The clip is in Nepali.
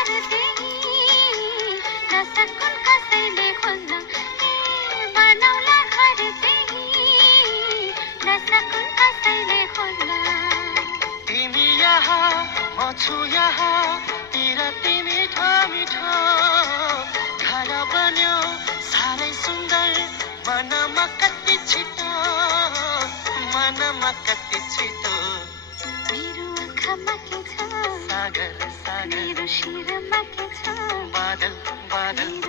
घर त्यही नसकुन् कसैले खोज्न बनाउला घर त्यही नसकुन् कसैले खोज्न तिमी यहाँ म छु यहाँ तिर तिमी मिठो घर बन्यो साह्रै सुन्दर मनमा कति छिटो मेरो आँखामा के छ सागर सागर मेरो शिरमा के छ बादल बादल